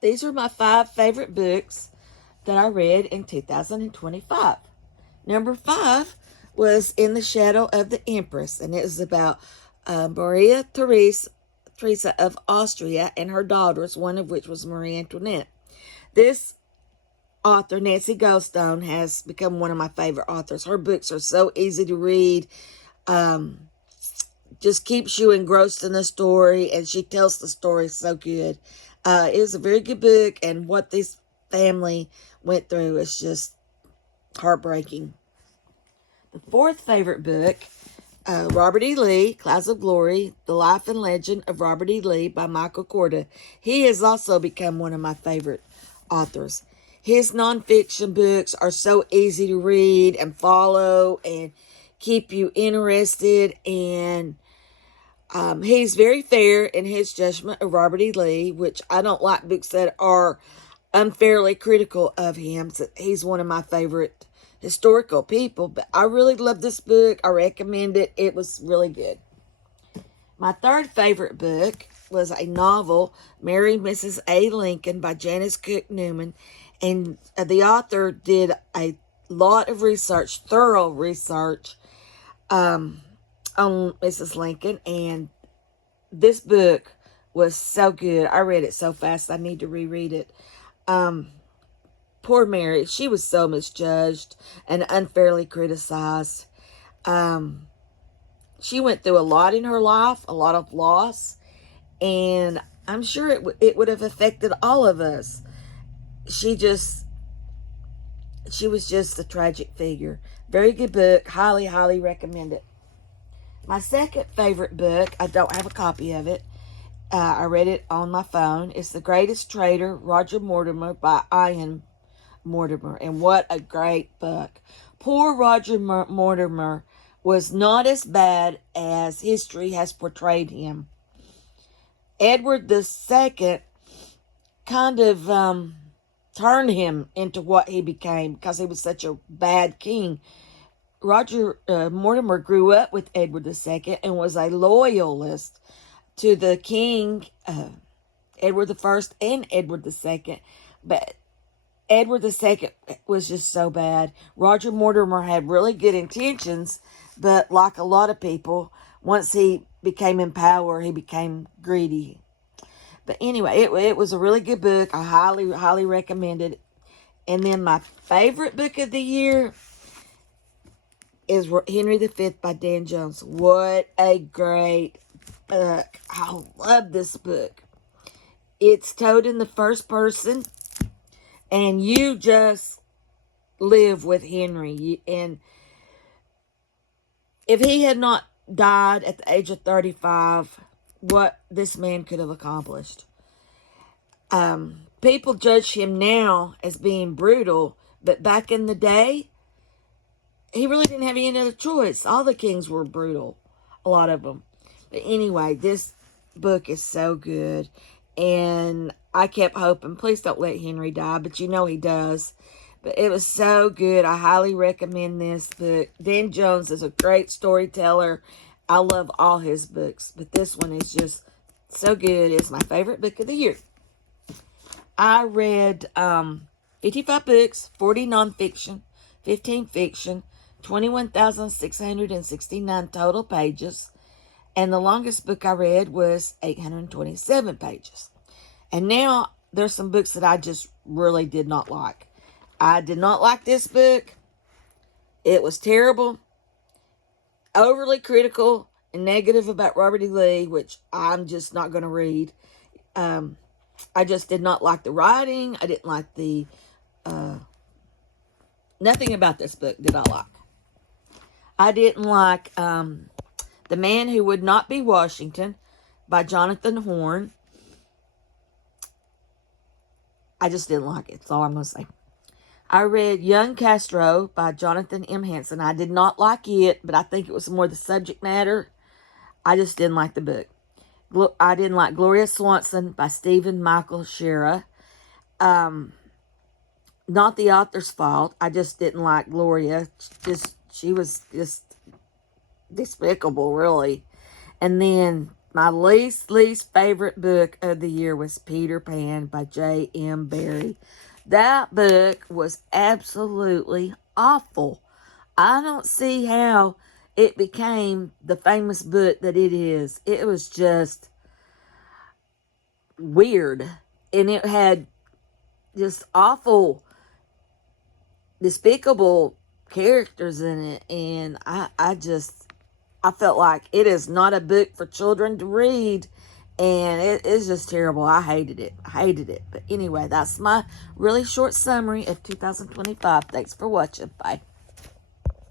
these are my 5 favorite books that I read in 2025. Number 5 was In the Shadow of the Empress, and it was about Maria Theresa of Austria and her daughters, one of which was Marie Antoinette. This author, Nancy Goldstone, has become one of my favorite authors. Her books are so easy to read, just keeps you engrossed in the story, and she tells the story so good. It was a very good book, and what this family went through is just heartbreaking. The 4th favorite book, Robert E. Lee, Clouds of Glory, The Life and Legend of Robert E. Lee by Michael Korda. He has also become one of my favorite authors. His nonfiction books are so easy to read and follow and keep you interested, and he's very fair in his judgment of Robert E. Lee, which I don't like books that are unfairly critical of him. So he's one of my favorite historical people, but I really love this book. I recommend it. It was really good. My 3rd favorite book was a novel, Mary Mrs. A. Lincoln by Janice Cook Newman, and the author did a lot of research, thorough research, on Mrs. Lincoln, and this book was so good. I read it so fast I need to reread it. Poor Mary, she was so misjudged and unfairly criticized. She went through a lot in her life, a lot of loss, and I'm sure it would have affected all of us. She was just a tragic figure. Very good book. Highly, highly recommend it. My 2nd favorite book, I don't have a copy of it. I read it on my phone. It's The Greatest Traitor, Roger Mortimer by Ian Mortimer. And what a great book. Poor Roger Mortimer was not as bad as history has portrayed him. Edward II kind of turned him into what he became because he was such a bad king. Roger Mortimer grew up with Edward II and was a loyalist to the king, Edward I and Edward II. But Edward II was just so bad. Roger Mortimer had really good intentions, but like a lot of people, once he became in power, he became greedy. But anyway, it was a really good book. I highly, highly recommend it. And then my favorite book of the year is Henry V by Dan Jones. What a great book. I love this book. It's told in the first person, and you just live with Henry. And if he had not died at the age of 35, what this man could have accomplished. People judge him now as being brutal, but back in the day, he really didn't have any other choice. All the kings were brutal, a lot of them. But anyway, this book is so good, and I kept hoping, please don't let Henry die, but you know he does. But it was so good. I highly recommend this book. Dan Jones is a great storyteller. I love all his books, but this one is just so good. It's my favorite book of the year. I read 55 books, 40 nonfiction, 15 fiction, 21,669 total pages, and the longest book I read was 827 pages. And now there's some books that I just really did not like. I did not like this book. It was terrible, overly critical and negative about Robert E. Lee, which I'm just not going to read. I just did not like the writing. I didn't like the... nothing about this book did I like. I didn't like The Man Who Would Not Be Washington by Jonathan Horn. I just didn't like it. That's all I'm going to say. I read Young Castro by Jonathan M. Hanson. I did not like it, but I think it was more the subject matter. I just didn't like the book. I didn't like Gloria Swanson by Stephen Michael Shera. Not the author's fault. I just didn't like Gloria. She was just despicable, really. And then My least favorite book of the year was Peter Pan by J.M. Barrie. That book was absolutely awful. I don't see how it became the famous book that it is. It was just weird. And it had just awful, despicable characters in it. And I felt like it is not a book for children to read. And it is just terrible. I hated it. I hated it. But anyway, that's my really short summary of 2025. Thanks for watching. Bye.